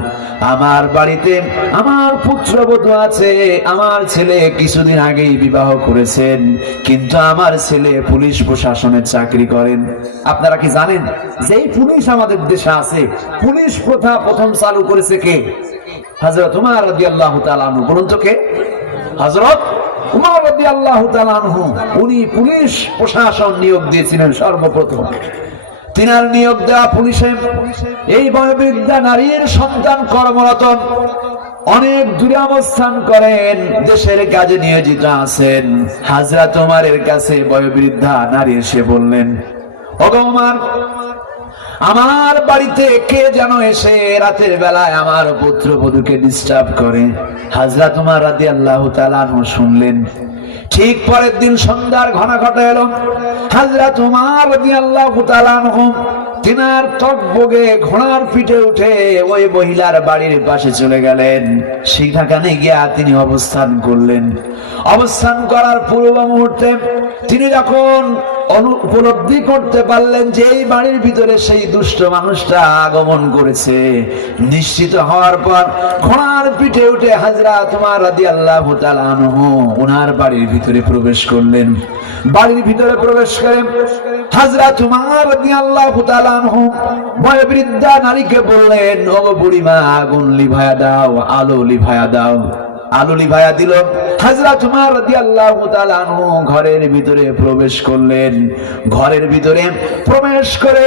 আমার বাড়িতে আমার পুত্রবধূ আছে, আমার ছেলে কিছুদিন আগেই বিবাহ করেছেন, কিন্তু আমার ছেলে পুলিশ প্রশাসনে চাকরি করেন। আপনারা কি জানেন যে এই পুলিশ আমাদের দেশে আছে? পুলিশ প্রথা প্রথম চালু করেছে কে? হযরত উমর রাদিয়াল্লাহু তাআলা আনহু। বলুন তো কে? হযরত উমর রাদিয়াল্লাহু তাআলা আনহু। উনি পুলিশ প্রশাসন নিয়োগ দিয়েছিলেন সর্বপ্রথম। তিনার নিয়োগ দেওয়া পুলিশে এই বয়োবৃদ্ধা নারীর সন্তান কর্মরত, অনেক দূরে অবস্থান করেন, দেশের কাজে নিয়োজিত আছেন। হযরত উমরের কাছে বয়োবৃদ্ধা নারী এসে বললেন, ওগো উমর, আমার বাড়িতে কে যেন এসে রাতের বেলায় আমার পুত্রবধূকে ডিস্টার্ব করে। হযরত উমর রাদিয়াল্লাহু তাআলা আনহু শুনলেন। ঠিক পরের দিন সন্ধ্যার ঘটা এলো। হযরত উমর রাদিয়াল্লাহু তাআলা আনহু তিনার তকবগে ঘোড়ার পিঠে উঠে ওই মহিলার বাড়ির পাশে চলে গেলেন। সেখানে গিয়া তিনি অবস্থান করলেন। অবস্থান করার পূর্ব মুহূর্তে তিনি যখন উপলব্ধি করতে পারলেন যে এই বাড়ির ভিতরে সেই দুষ্ট মানুষটা আগমন করেছে, নিশ্চিত হওয়ার পর ঘোড়ার পিঠে উঠে হযরত উমর রাদিয়াল্লাহু তাআলা আনহু ওনার বাড়ির ভিতরে প্রবেশ করলেন। বাড়ির ভিতরে প্রবেশ করে হযরত উমর রাদিয়াল্লাহু তাআলা আনহু বয়োবৃদ্ধা নারীকে বললেন, ও বুড়িমা, আগুন লিভায়া দাও, আলো লিভায়া দাও। আলো লিভায়া দিল। হযরত উমর রাদিয়াল্লাহু তাআলা আনহু ঘরের ভিতরে প্রবেশ করলেন। ঘরের ভিতরে প্রবেশ করে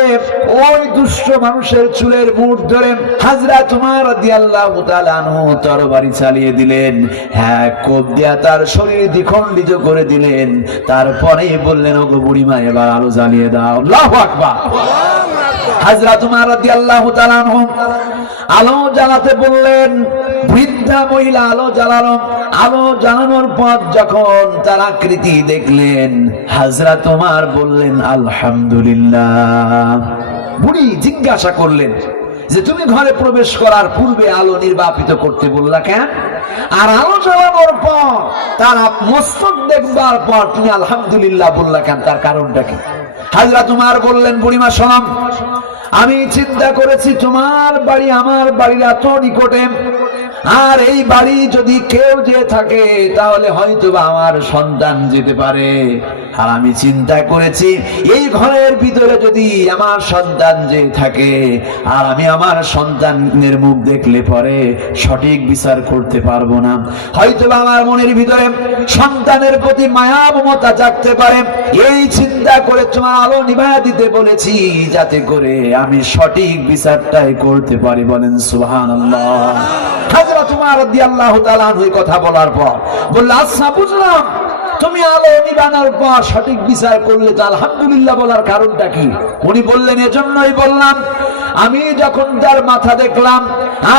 ওই দুষ্ট মানুষের চুলের মুঠ ধরে হযরত উমর রাদিয়াল্লাহু তাআলা আনহু তরবারি চালিয়ে দিলেন। হ্যাঁ, কোপ দিয়া তার শরীর দ্বিখণ্ডিত করে দিলেন। তারপরেই বললেন, ওগো বুড়িমা, এবার আলো জ্বালিয়ে দাও। আল্লাহু আকবার। হযরত উমর রাদিয়াল্লাহু তাআলা আনহু আলো জ্বালাতে বললেন। বৃদ্ধা মহিলা আলো জ্বালালো। আলো জ্বালানোর পর যখন তার আকৃতি দেখলেন, হযরত উমর বললেন, আলহামদুলিল্লাহ। বুড়ি জিজ্ঞাসা করলেন যে তুমি ঘরে প্রবেশ করার পূর্বে আলো নির্বাপিত করতে বললা কেন? আর আলো জ্বালানোর পর তার মস্তক দেখবার পর তুমি আলহামদুলিল্লাহ বললা কেন? তার কারণটা কি? হযরত উমর বললেন, বুড়িমা শোনো, আমি চিন্তা করেছি তোমার বাড়ি আমার বাড়ির এত নিকটে, আর এই বাড়ি যদি কেউ যে থাকে তাহলে হয়তো আমার সন্তান যেতে পারে। আর আমি চিন্তা করেছি এই ঘরের ভিতরে যদি আমার সন্তান যে থাকে, আর আমি আমার সন্তানের মুখ দেখলে পরে সঠিক বিচার করতে পারবো না, হয়তো আমার মনের ভিতরে সন্তানের প্রতি মায়া মমতা জাগতে পারে। এই চিন্তা করে তোমার আলো নিভায়া দিতে বলেছি, যাতে করে আমি সঠিক বিচারটাই করতে পারি। বলেন সুবহানাল্লাহ। হযরত উমর রাদিয়াল্লাহু তাআলা আনহু কথা বলার পর বলল, আচ্ছা বুঝলাম, তুমি আলো নিবানোর পর সঠিক বিচার করলে তো আলহামদুলিল্লাহ বলার কারণটা কি? উনি বললেন, এজন্যই বললাম, আমি যখন তার মাথা দেখলাম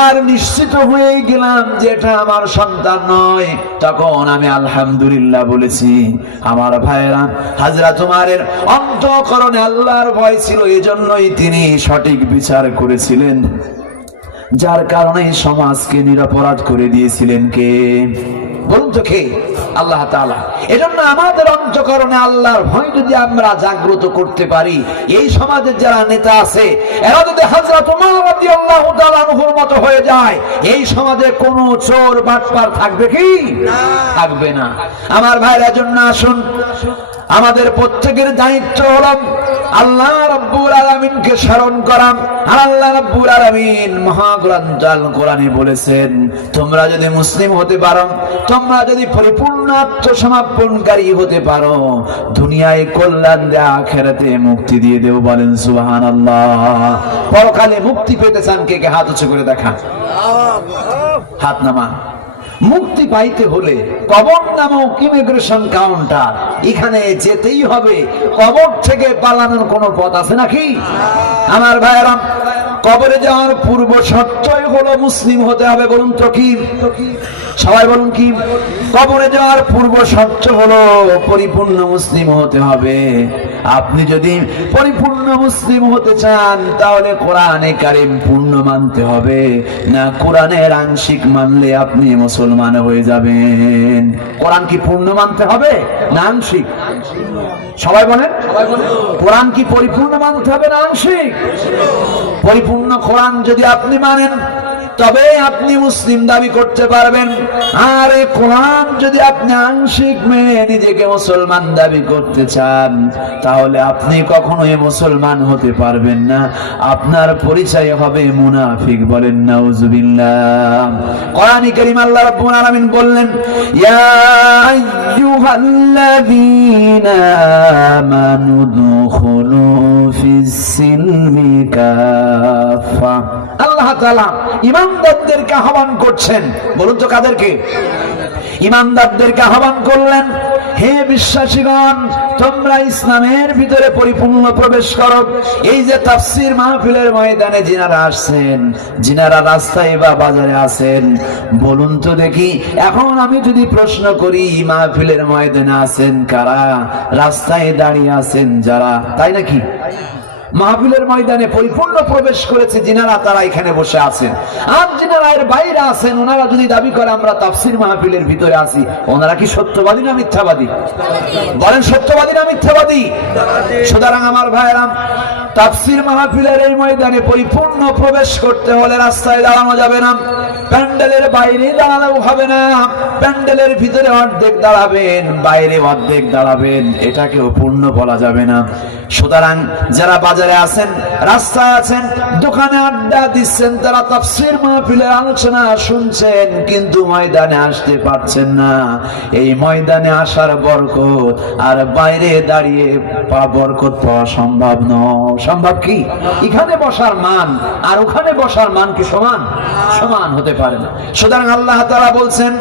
আর নিশ্চিত হয়ে গেলাম যে এটা আমার সন্তান নয়, তখন আমি আলহামদুলিল্লাহ বলেছি। আমার ভাইরা, হযরত উমরের অন্তঃকরণে আল্লাহর ভয় ছিল, এজন্যই তিনি সঠিক বিচার করেছিলেন, যার কারণে সমাজকে নিরপরাধ করে দিয়েছিলেন কে? বলুন তো কে? আল্লাহ তাআলা। এজন্য আমাদের অন্তঃকরণে আল্লাহর ভয় যদি আমরা জাগ্রত করতে পারি, এই সমাজের যারা নেতা আছে এরা যদি হযরত ওমর রাদিয়াল্লাহু তাআলা আনহুর মতো হয়ে যায়, এই সমাজে কোনো চোর বাটপার থাকবে কি? থাকবে না। আমার ভাইরা, জন্য আসুন, আমাদের প্রত্যেকের দায়িত্ব হলো আল্লাহ রাব্বুল আলামিনকে স্মরণ করা। আর আল্লাহ রাব্বুল আলামিন মহাগ্রন্থ আল কোরআনে বলেছেন, তোমরা যদি মুসলিম হতে পারো, তোমরা যদি পরিপূর্ণ আত্মসমর্পণকারী হতে পারো, দুনিয়ায় কল্যাণ দেয়া, আখিরাতে মুক্তি দিয়ে দেব। বলেন সুবহানাল্লাহ। পরকালে মুক্তি পেতে চান কে কে? হাত উঁচু করে দেখা, হাত নামা। মুক্তি পাইতে হলে কবর নামক ইমিগ্রেশন কাউন্টার, এখানে যেতেই হবে। কবর থেকে পালানোর কোন পথ আছে নাকি? আমার ভাইয়েরা, কবরে যাওয়ার পূর্ব শর্তই হলো মুসলিম হতে হবে। বলুন তো কি? সবাই বলুন কি? কবরে যাওয়ার পূর্ব শর্ত হলো পরিপূর্ণ মুসলিম হতে হবে। আপনি যদি পরিপূর্ণ মুসলিম হতে চান, তাহলে কোরআনে কারিম পূর্ণ মানতে হবে, না কোরআনের আংশিক মানলে আপনি মুসলমান হয়ে যাবেন। কোরআন কি পূর্ণ মানতে হবে না আংশিক? সবাই বলেন, কোরআন কি পরিপূর্ণ মানতে হবে না আংশিক? পরিপূর্ণ কোরআন যদি আপনি মানেন, তবে আপনি মুসলিম দাবি করতে পারবেন। আর এই কোরআন যদি আপনি আংশিক মেনে নিজেকে মুসলমান দাবি করতে চান, তাহলে আপনি কখনোই মুসলমান হতে পারবেন না। আপনার পরিচয় হবে মুনাফিক। বলেন নাউজুবিল্লাহ। কোরআনে কারীম আল্লাহ রাব্বুল আলামিন বললেন, ইয়া আইয়ুহাল্লাযীনা আমানু দুখুলু ফিস সিলমি কাফা। আল্লাহ তাআলা ইমানদারদেরকে আহ্বান করছেন। বলুন তো কাদেরকে? ইমানদারদেরকে আহ্বান করলেন, হে বিশ্বাসীগণ, তোমরা ইসলামের ভিতরে পরিপূর্ণ প্রবেশ করো। এই যে তাফসীর মাহফিলের ময়দানে যিনারা আসছেন, যিনারা রাস্তায় বা বাজারে আছেন, বলুন তো দেখি, এখন আমি যদি প্রশ্ন করি, মাহফিলের ময়দানে আছেন কারা? রাস্তায় দাঁড়িয়ে আছেন যারা, তাই নাকি? মাহফিলের ময়দানে পরিপূর্ণ প্রবেশ করেছে যিনারা, তারা এখানে বসে আছেন। আর যিনারা এর বাইরে আছেন, ওনারা যদি দাবি করে আমরা তাফসীর মাহফিলের ভিতরে আছি, ওনারা কি সত্যবাদী না মিথ্যাবাদী? বলেন, সত্যবাদী না মিথ্যাবাদী? সুতরাং আমার ভাইরা, তাফসীর মাহফিলের এই ময়দানে পরিপূর্ণ প্রবেশ করতে হলে রাস্তায় দাঁড়ানো যাবে না, প্যান্ডেলের বাইরে দাঁড়ালেও হবে না। প্যান্ডেলের ভিতরে অর্ধেক দাঁড়াবেন, বাইরে অর্ধেক দাঁড়াবেন, এটাকেও পূর্ণ বলা যাবে না। সুতরাং যারা বাজারে আছেন, রাস্তায় আছেন, দোকানে আড্ডা দিচ্ছেন, তারা তাফসীর মাহফিলের আলোচনা শুনছেন, কিন্তু ময়দানে আসতে পারছেন না। এই ময়দানে আসার বরকত আর বাইরে দাঁড়িয়ে বরকত পাওয়া সম্ভব নয়। সম্ভব কি? এখানে বসার মান আর ওখানে বসার মান কি সমান? সমান হতে পারে না। সুতরাং আল্লাহ তাআলা বলছেন,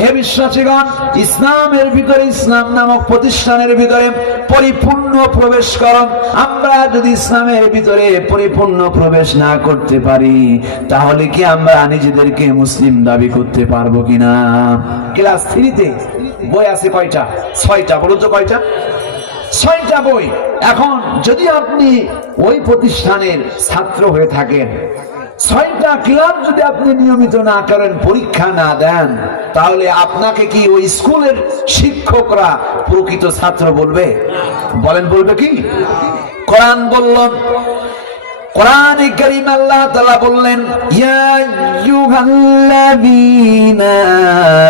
হে বিশ্বাসীগণ, ইসলামের ভিতরে, ইসলাম নামক প্রতিষ্ঠানের ভিতরে পরিপূর্ণ প্রবেশ করো। আমরা যদি ইসলামের ভিতরে পরিপূর্ণ প্রবেশ না করতে পারি, তাহলে কি আমরা নিজেদেরকে মুসলিম দাবি করতে পারবো কিনা? ক্লাস 3-তে বই আছে কয়টা? 6টা। বলুন তো কয়টা? 6টা বই। এখন যদি আপনি ওই প্রতিষ্ঠানের ছাত্র হয়ে থাকেন, 6টা ক্লাস যদি আপনি নিয়মিত না করেন, পরীক্ষা না দেন, তাহলে আপনাকে কি ওই স্কুলের শিক্ষকরা প্রকৃত ছাত্র বলবে? বলেন, বলবে কি? কোরআন বলল, কোরআনে কারীম আল্লাহ তাআলা বললেন, ইয়া আইয়ুহাল্লাযীনা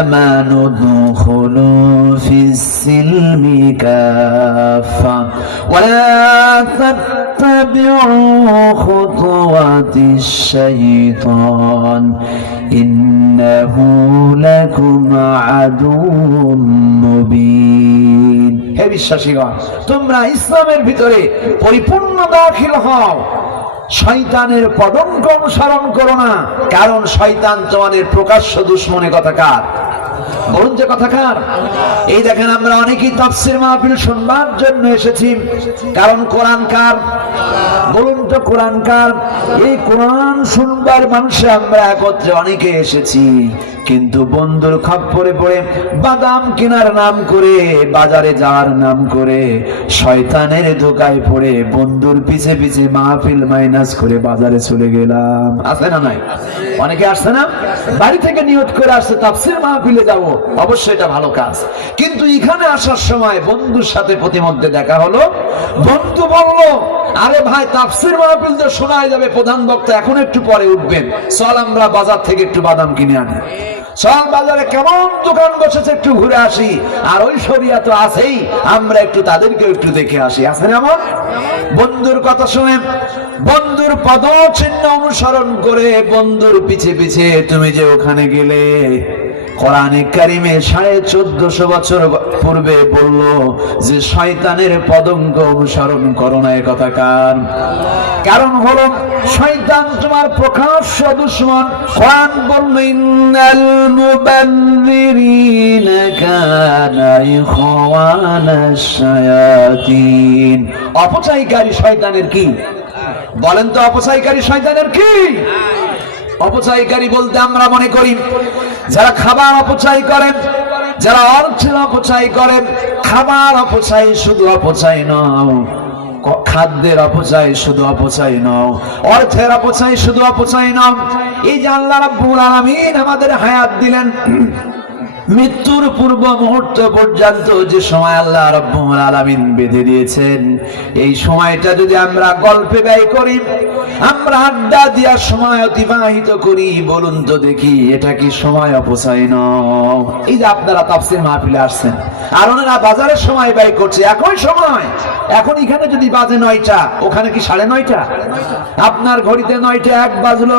আমানু দুখুলু ফিস সিলমি কাফা ওয়া লা তাত্তাবিউ খুতুওয়াতিশ শাইতান ইন্নাহু লাকুম আদুউম মুবিন। হে বিশ্বাসীগণ, তোমরা ইসলামের ভিতরে পরিপূর্ণ দাখিল হও, শয়তানের পদঙ্ক অনুসরণ করো না, কারণ শয়তান তোমাদের প্রকাশ্য দুশমনে। কথাকার বলুন যে কথা কার? এই দেখেন আমরা অনেকেই তাফসীর মাহফিল শুনবার জন্য এসেছি, কারণ কোরআন কার? বলুন তো কোরআন কার? এই কোরআন শুনবার মানুষে আমরা একত্রে অনেকে এসেছি, কিন্তু বন্ধুর খপ্পরে পড়ে বাদাম কেনার নাম করে, বাজারে যাওয়ার নাম করে, শয়তানের ধোকায় পড়ে বন্ধুর পিছে পিছে মাহফিল মাইনাস করে বাজারে চলে গেলাম। আছে না নাই? অনেকে আসছে না, বাড়ি থেকে নিয়ত করে আসছে তাফসীর মাহফিলে যাব, অবশ্যই এটা ভালো কাজ, কিন্তু এখানে আসার সময় বন্ধুর সাথে প্রতিমধ্যে দেখা হলো। বন্ধু বলল, আরে ভাই তাফসীর মাহফিল তো শোনায় যাবে, প্রধান বক্তা এখন একটু পরে উঠবেন, চল আমরা বাজার থেকে একটু বাদাম কিনে আনি, চল বাজারে কেমন দোকান বসেছে একটু ঘুরে আসি, আর ওই শরিয়া তো আছেই, আমরা একটু তাদেরকে একটু দেখে আসি। আছেন এমন? বন্ধুর কথা শুনে, বন্ধুর পদচিহ্ন অনুসরণ করে বন্ধুর পিছে পিছে তুমি যে ওখানে গেলে, কোরআনে কারিমে 1450 বছর পূর্বে বলল যে শয়তানের পদঙ্ক অনুসরণ করো না। এ কথা কার? কারণ হলো শয়তান তোমার প্রকাশ্য দুশমন। কোরআন বলল ইন্নাল মুবাযযিরিনা কানা ইখওয়ানাশ শায়াতিন। অপচয়কারী শয়তানের কি? বলেন তো অপচয়কারী শয়তানের কি? অপচয়কারী বলতে আমরা মনে করি যারা খাবার অপচয় করেন, যারা অর্থের অপচয় করেন। খাবার অপচয় শুধু অপচয় নয়, খাদ্যের অপচয় শুধু অপচয় নয়, অর্থের অপচয় শুধু অপচয় নয়। এই যে আল্লাহ রাব্বুল আলামিন আমাদের হায়াত দিলেন, মৃত্যুর পূর্ব মুহূর্ত পর্যন্ত যে সময় আল্লাহ রাব্বুল আলামিন বেঁধে দিয়েছেন, এই সময়টা যদি আমরা গল্পে ব্যয় করি, আমরা আড্ডা দেওয়ার সময় অতিবাহিত করি, বলুন তো দেখি এটা কি সময় অপচয় নয়? এই যে আপনারা তাফসীর মাহফিলে আসছেন, আর ওনারা বাজারের সময় ব্যয় করছে একই সময়। এখন এখানে যদি বাজে 9টা, ওখানে কি 9:30? আপনার ঘড়িতে 9টা 1 বাজলো,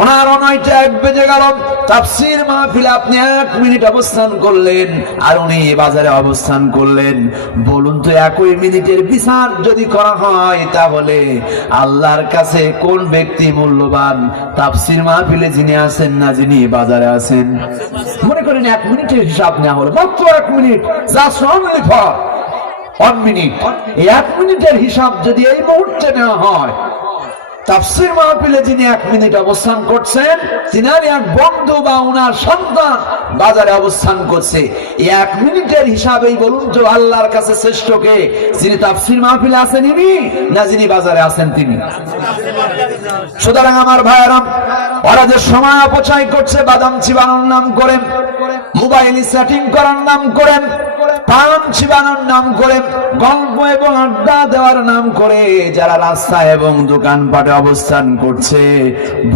ওনারও 9টা 1 বেজে গেল। তাফসীর মাহফিলে আপনি 1 মিনিট অবস্থান করলেন, আর উনি বাজারে অবস্থান করলেন। বলুন তো একই মিনিটের বিচার যদি করা হয়, তাহলে আল্লাহর কাছে কোন ব্যক্তি মূল্যবান? তাফসীর মাহফিলে যিনি আছেন না যিনি বাজারে আছেন? মনে করেন 1 মিনিটের হিসাব নেওয়া হলো, মাত্র 1 minute, just only for 1 minute. এই 1 মিনিটের হিসাব যদি এই মুহূর্তে নেওয়া হয়, তাফসীর মাহফিলে যিনি 1 মিনিট অবস্থান করছেন, তিনার এক বন্ধু বা ওনার সন্তান বাজারে অবস্থান করছে, এই 1 মিনিটের হিসাবেই বলুন তো আল্লাহর কাছে শ্রেষ্ঠ কে? যিনি তাফসীর মাহফিলে আছেন ইনি, না যিনি বাজারে আছেন তিনি? সুতরাং আমার ভাইয়েরা, ওরা যে সময় অপচয় করছে বাদাম চিবানোর নাম করে, মোবাইল সেটিং করার নাম করে, পান চিবানোর নাম করে, গল্প এবং আড্ডা দেওয়ার নাম করে যারা রাস্তা এবং দোকানপাটে অবস্থান করছে,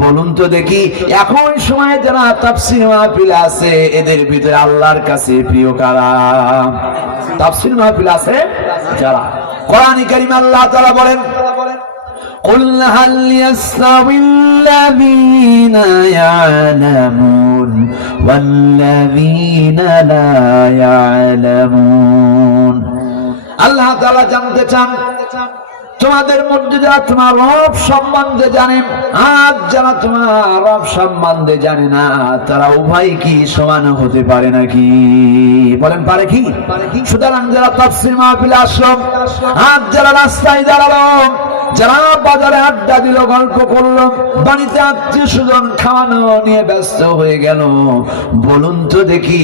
বলুন তো দেখি এখন সময় যারা তাফসীর মাহফিলে আছে, এদের ভিতরে আল্লাহর কাছে প্রিয় কারা? তাফসীর মাহফিলে আছে যারা। কোরআনে কারীমে আল্লাহ তাআলা বলেন, قُلْ هَلْ يَسْتَوِي الَّذِينَ يَعْلَمُونَ وَالَّذِينَ لَا يَعْلَمُونَ। আল্লাহ তাআলা জানতে চান তোমাদের মধ্যে যারা তোমার রব সম্বন্ধে জানে, আর যারা তোমার রব সম্বন্ধে জানে না, তারা উভয় কি সমান হতে পারে নাকি? বলেন পারে কি? সুতরাং যারা তাফসীর মাহফিলে আসলো, আর যারা রাস্তায় দাঁড়ালো, যারা বাজারে আড্ডা দিল, গল্প করলো, বাড়িতে আত্মীয় স্বজন খাওয়ানো নিয়ে ব্যস্ত হয়ে গেল, বলুন তো দেখি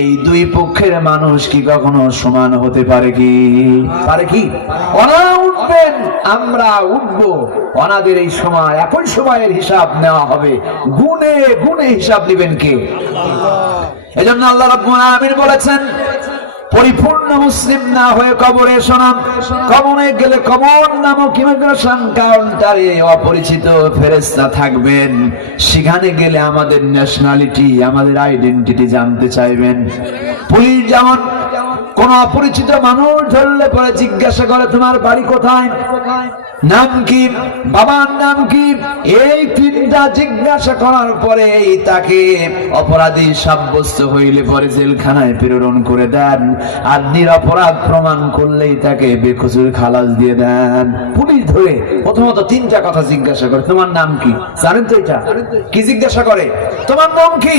এই দুই পক্ষের মানুষ কি কখনো সমান হতে পারে কি? পারে কি? ওনারা উঠবেন, আমরা উঠবো, ওনাদের এই সময় একই সময়ের হিসাব নেওয়া হবে, গুণে গুণে হিসাব নেবেন কে? এজন্য আল্লাহ রাব্বুল আলামিন বলেছেন, পরিপূর্ণ মুসলিম না হয়ে কবরে শোনাম, কবরে গেলে কবর নামক ইমিগ্রেশন কাউন্টারে অপরিচিত ফেরেশতা থাকবেন, সেখানে গেলে আমাদের ন্যাশনালিটি, আমাদের আইডেন্টিটি জানতে চাইবেন। পুলিশ যেমন কোন অপরিচিত মানুষ ধরলে পরে জিজ্ঞাসা করে তোমার বাড়ি কোথায়, নাম কি, বাবার নাম কি, এই 3টা জিজ্ঞাসা করার পরে তাকে অপরাধী সাব্যস্ত হইলে পরে জেলখানায় প্রেরণ করে দেন, আর নিরপরাধ প্রমাণ করলেই তাকে বেকসুর খালাস দিয়ে দেন। পুলিশ ধরে প্রথমত 3টা কথা জিজ্ঞাসা করে, তোমার নাম কি? জানেন তো এটা কি জিজ্ঞাসা করে? তোমার নাম কি?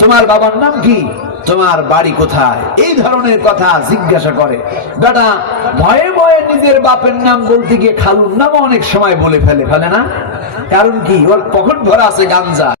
তোমার বাবার নাম কি? তোমার বাড়ি কোথায়, এই ধরনের কথা জিজ্ঞাসা করে। বেটা ভয়ে ভয়ে নিজের বাপের নাম বলতে গিয়ে খালুর নাম অনেক সময় বলে ফেলে না? কারণ কি, ওর পকেট ভরা আছে গাঞ্জা।